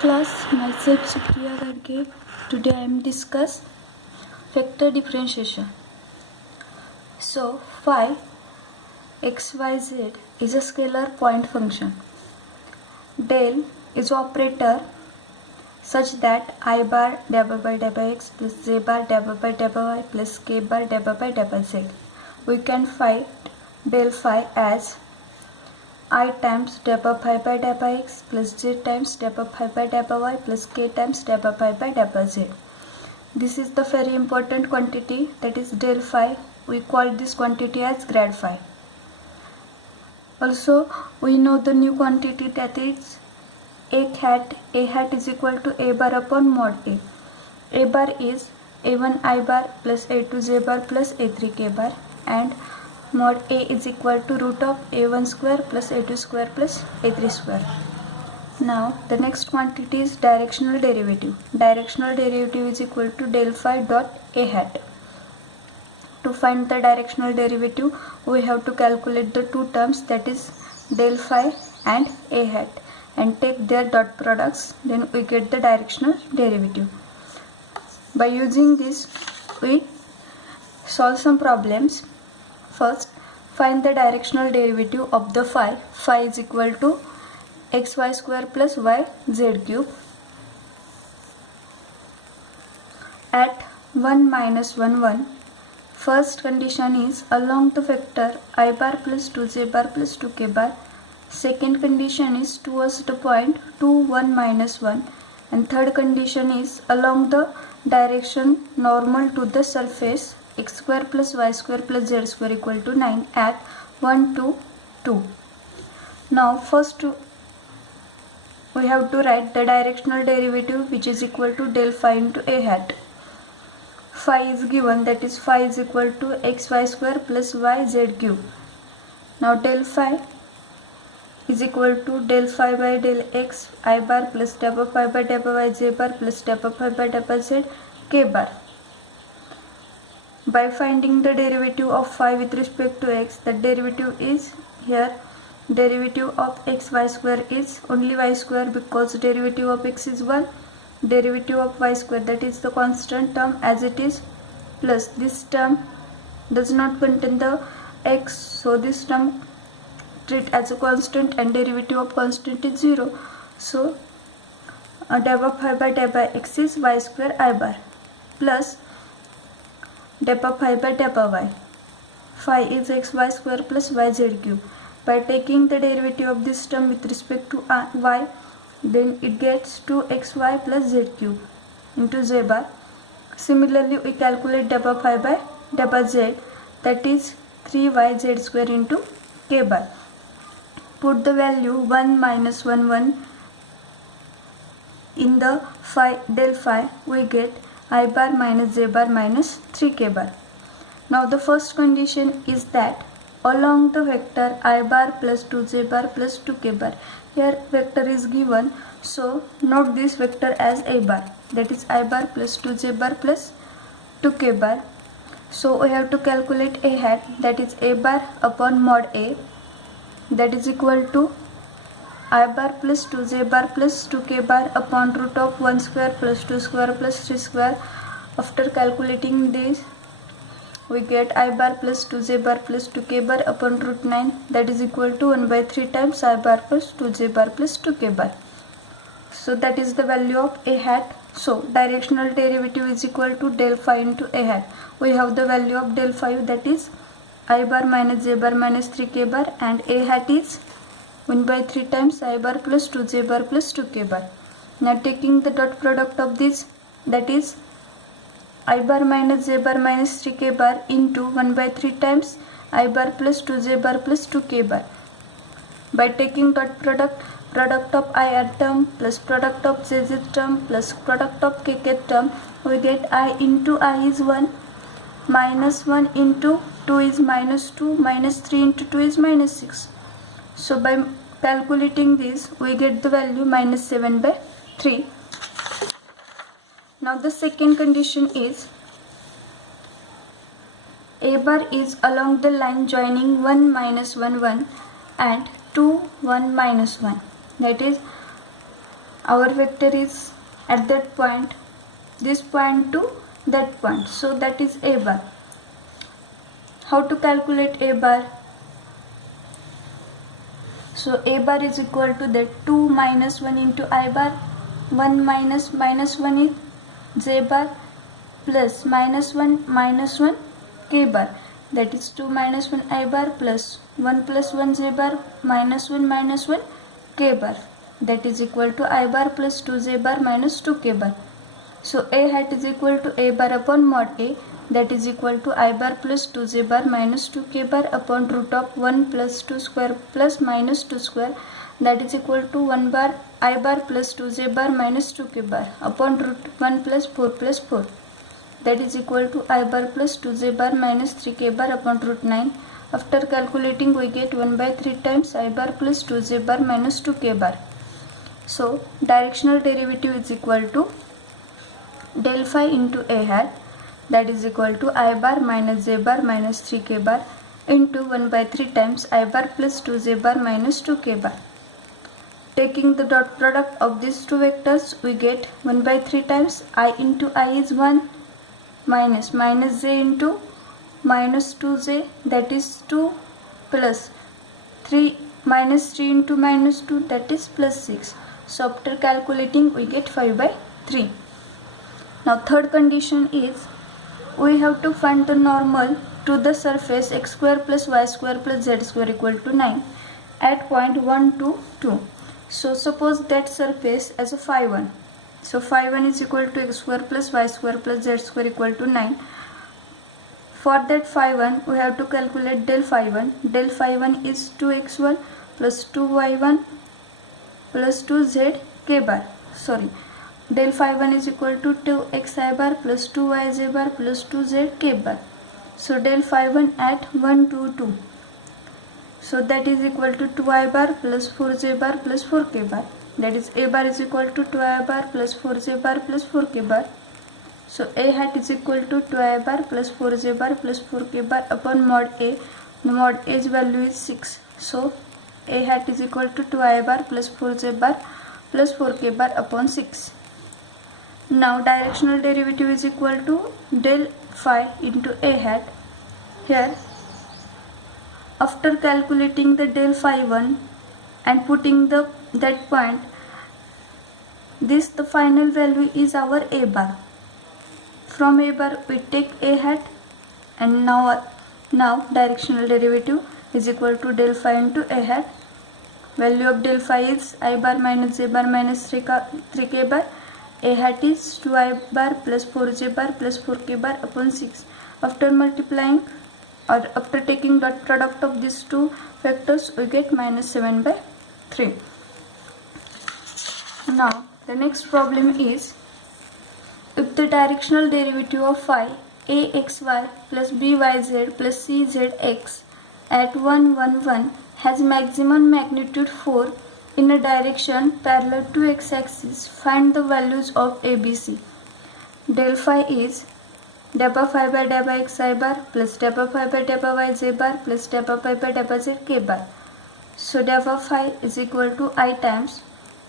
Class, myself Supriya Gadge. Today I am discuss vector differentiation. So phi xyz is a scalar point function. Del is operator such that I bar double by double x plus j bar double by double y plus k bar double by double z. We can find del phi as I times double phi by double x plus j times double phi by double y plus k times double phi by double z. This is the very important quantity, that is del phi. We call this quantity as grad phi. Also we know the new quantity, that is a hat is equal to a bar upon mod a. A bar is a1 I bar plus a2 j bar plus a3 k bar, and mod a is equal to root of a1 square plus a2 square plus a3 square. Now the next quantity is directional derivative. Directional derivative is equal to del phi dot a hat. To find the directional derivative, we have to calculate the two terms, that is del phi and a hat, and take their dot products. Then we get the directional derivative. By using this, we solve some problems. First, find the directional derivative of the phi. Phi is equal to xy square plus yz cube. At 1 minus 1 1, first condition is along the vector I bar plus 2j bar plus 2k bar. Second condition is towards the point 2 1 minus 1, and third condition is along the direction normal to the surface x square plus y square plus z square equal to 9 at 1 2 2. Now first we have to write the directional derivative, which is equal to del phi into a hat. Phi is given, that is phi is equal to xy square plus yz cube. Now del phi is equal to del phi by del x I bar plus double phi by double y j bar plus double phi by double z k bar. By finding the derivative of phi with respect to x, the derivative is here, derivative of x y square is only y square, because derivative of x is 1, derivative of y square, that is the constant term as it is, plus this term does not contain the x, so this term treat as a constant, and derivative of constant is 0. So double phi by double x is y square I bar plus double phi by double y. Phi is xy square plus yz cube. By taking the derivative of this term with respect to y, then it gets to xy plus z cube into z bar. Similarly, we calculate double phi by double z, that is 3yz square into k bar. Put the value 1 minus 1 1 in the phi del phi, we get I bar minus j bar minus 3k bar. Now the first condition is that along the vector I bar plus 2j bar plus 2k bar. Here vector is given, so note this vector as a bar, that is I bar plus 2j bar plus 2k bar. So we have to calculate a hat, that is a bar upon mod a, that is equal to I bar plus 2j bar plus 2k bar upon root of 1 square plus 2 square plus 3 square. After calculating this, we get I bar plus 2j bar plus 2k bar upon root 9, that is equal to 1 by 3 times I bar plus 2j bar plus 2k bar. So that is the value of a hat. So directional derivative is equal to del phi into a hat. We have the value of del phi, that is I bar minus j bar minus 3k bar, and a hat is 1 by 3 times I bar plus 2j bar plus 2k bar. Now taking the dot product of this, that is I bar minus j bar minus 3k bar into 1 by 3 times I bar plus 2j bar plus 2k bar. By taking dot product of ir term plus product of jz term plus product of kk term, we get I into I is 1, minus 1 into 2 is minus 2, minus 3 into 2 is minus 6. So by calculating this, we get the value minus 7 by 3. Now the second condition is a bar is along the line joining 1 minus 1 1 and 2 1 minus 1, that is our vector is at that point, this point to that point, so that is a bar. How to calculate a bar? So a bar is equal to that 2 minus 1 into I bar, 1 minus 1 is j bar, plus minus 1 k bar, that is 2 minus 1 I bar plus 1 j bar minus 1 k bar, that is equal to I bar plus 2 j bar minus 2 k bar. So a hat is equal to a bar upon mod a, that is equal to I bar plus 2 j bar minus 2 k bar upon root of 1 plus 2 square plus minus 2 square, that is equal to 1 bar I bar plus 2 j bar minus 2 k bar upon root 1 plus 4, that is equal to I bar plus 2 j bar minus 3 k bar upon root 9. After calculating we get 1 by 3 times I bar plus 2 j bar minus 2 k bar. So directional derivative is equal to del phi into a hat, that is equal to I bar minus j bar minus 3 k bar into 1 by 3 times I bar plus 2 j bar minus 2 k bar. Taking the dot product of these two vectors, we get 1 by 3 times I into I is 1 minus j into minus 2j, that is 2 plus 3 minus 3 into minus 2, that is plus 6. So after calculating we get 5 by 3. Now third condition is we have to find the normal to the surface x square plus y square plus z square equal to 9 at point 1 to 2. So suppose that surface as a phi 1. So phi 1 is equal to x square plus y square plus z square equal to 9. For that phi 1 we have to calculate del phi 1. Del phi 1 is 2x1 plus 2y1 plus 2z k bar. Del phi 1 is equal to 2xi bar plus 2yj bar plus 2z k bar. So del phi 1 at 1 to 2. So that is equal to 2i bar plus 4j bar plus 4k bar. That is a bar is equal to 2i bar plus 4j bar plus 4k bar. So a hat is equal to 2i bar plus 4j bar plus 4k bar upon mod a. Mod a's value is 6. So a hat is equal to 2i bar plus 4j bar plus 4k bar upon 6. Now directional derivative is equal to del phi into a hat. Here after calculating the del phi 1 and putting that point, the final value is our a bar. From a bar we take a hat, and now directional derivative is equal to del phi into a hat. Value of del phi is I bar minus j bar minus 3k bar. A hat is 2i bar plus 4j bar plus 4k bar upon 6. After multiplying or after taking dot product of these two vectors, we get minus 7 by 3. Now the next problem is, if the directional derivative of phi axy plus byz plus czx at 1 1 1 has maximum magnitude 4 in a direction parallel to x-axis, find the values of ABC. Del phi is delta phi by delta xi bar plus delta phi by delta yj bar plus delta phi by delta zk bar. So delta phi is equal to I times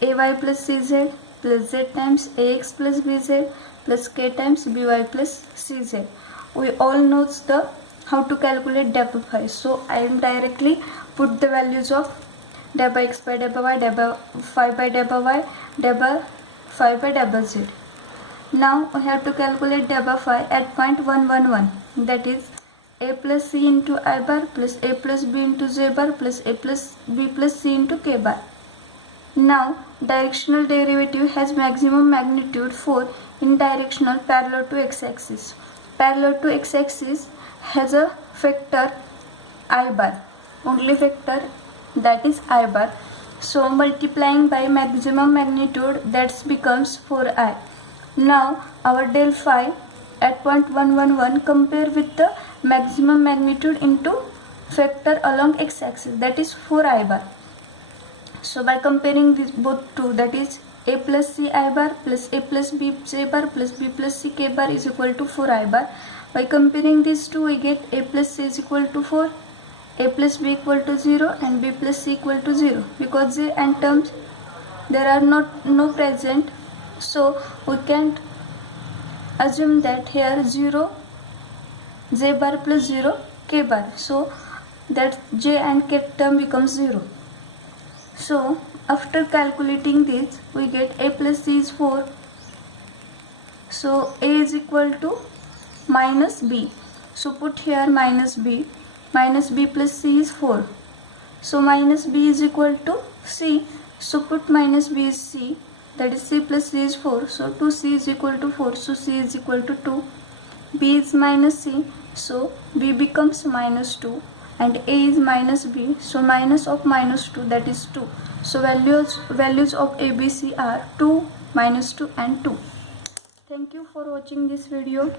ay plus cz plus z times ax plus bz plus k times by plus cz. We all know how to calculate delta phi. So I am directly put the values of delta x by delta y, delta phi by delta y, delta phi by delta z. Now we have to calculate delta phi at point 1 1 1, that is a plus c into I bar plus a plus b into j bar plus a plus b plus c into k bar. Now directional derivative has maximum magnitude 4 in directional parallel to x-axis. Parallel to x-axis has a vector I bar, only vector, that is I bar. So multiplying by maximum magnitude, that becomes 4i. Now our del phi at point 1 1 1 compare with the maximum magnitude into vector along x-axis, that is 4i bar. So by comparing these both two, that is a plus c I bar plus a plus b j bar plus b plus c k bar is equal to 4i bar. By comparing these two, we get a plus c is equal to 4, a plus b equal to 0 and b plus c equal to 0, because they and terms there are no present, so we can't assume that here 0 j bar plus 0 k bar, so that j and k term becomes 0. So after calculating this, we get a plus c is 4, so a is equal to minus b, so put here minus b plus c is 4, so minus b is equal to c, so put minus b is c, that is c plus c is 4, so 2c is equal to 4, so c is equal to 2, b is minus c, so b becomes minus 2, and a is minus b, so minus of minus 2, that is 2, so values of ABC are 2, minus 2 and 2. Thank you for watching this video.